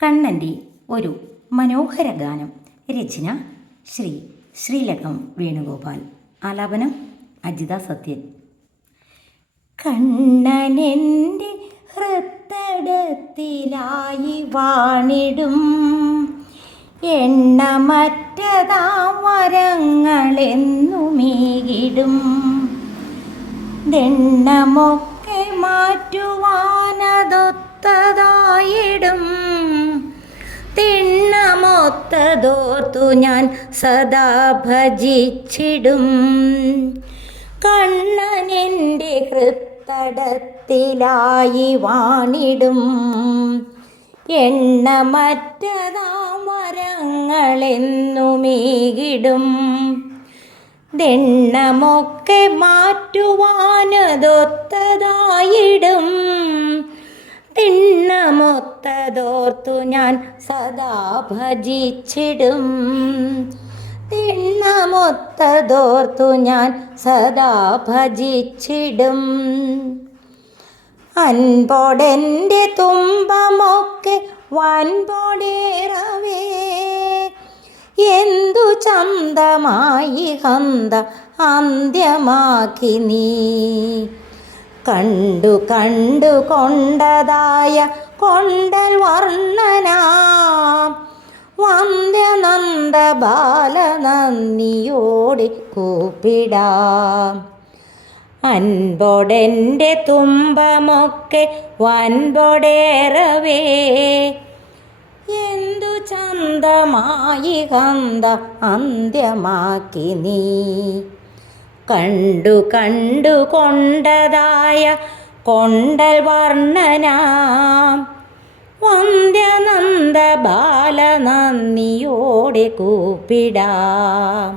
കണ്ണൻ്റെ ഒരു മനോഹര ഗാനം. രചന ശ്രീലകം വേണുഗോപാൽ. ആലാപനം അജിത സത്യൻ. കണ്ണനെൻ്റെ ഹൃത്തടത്തിലായി വാണിടും എണ്ണമറ്റതാം വരങ്ങളെന്നുമേകിടും. ദണ്ണമൊക്കെ മാറ്റുവാനതൊത്തതായിടും. തിണ്ണമൊത്തതോർത്തു ഞാൻ സദാ ഭജിച്ചിടും. കണ്ണനെൻ്റെ ഹൃത്തടത്തിലായി വാണിടും എണ്ണമറ്റതാം വരങ്ങളെന്നുമേകിടും. ദണ്ണമൊക്കെ മാറ്റുവാനതൊത്തതായിടും. തിണ്ണമൊത്തതോർത്തു ഞാൻ സദാ ഭജിച്ചിടും. തിണ്ണമൊത്തതോർത്തു ഞാൻ സദാ ഭജിച്ചിടും. അൻപോടെൻ്റെ തുമ്പമൊക്കെ വൻപോടേറവേ എന്തു ചന്തമായി ഹന്ത അന്ത്യമാക്കി നീ. കണ്ടു കൊണ്ടതായ കൊണ്ടൽ വർണ്ണനാം വന്ദ്യനന്ദ ബാലനന്ദിയോടെ കൂപ്പിടാം. അൻപോടെൻ്റെ തുമ്പമൊക്കെ വൻപോടേറവേ എന്തു ചന്തമായി ഹന്ത അന്ത്യമാക്കി നീ. കണ്ടു കൊണ്ടതായ കൊണ്ടൽ വർണ്ണനാം വന്ദ്യനന്ദ ബാലനന്ദിയോടെ കൂപ്പിടാം.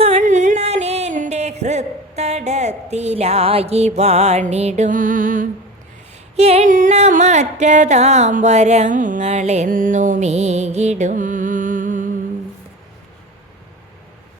കണ്ണനെൻ്റെ ഹൃത്തടത്തിലായി വാണിടും എണ്ണമറ്റതാം വരങ്ങളെന്നുമേകിടും.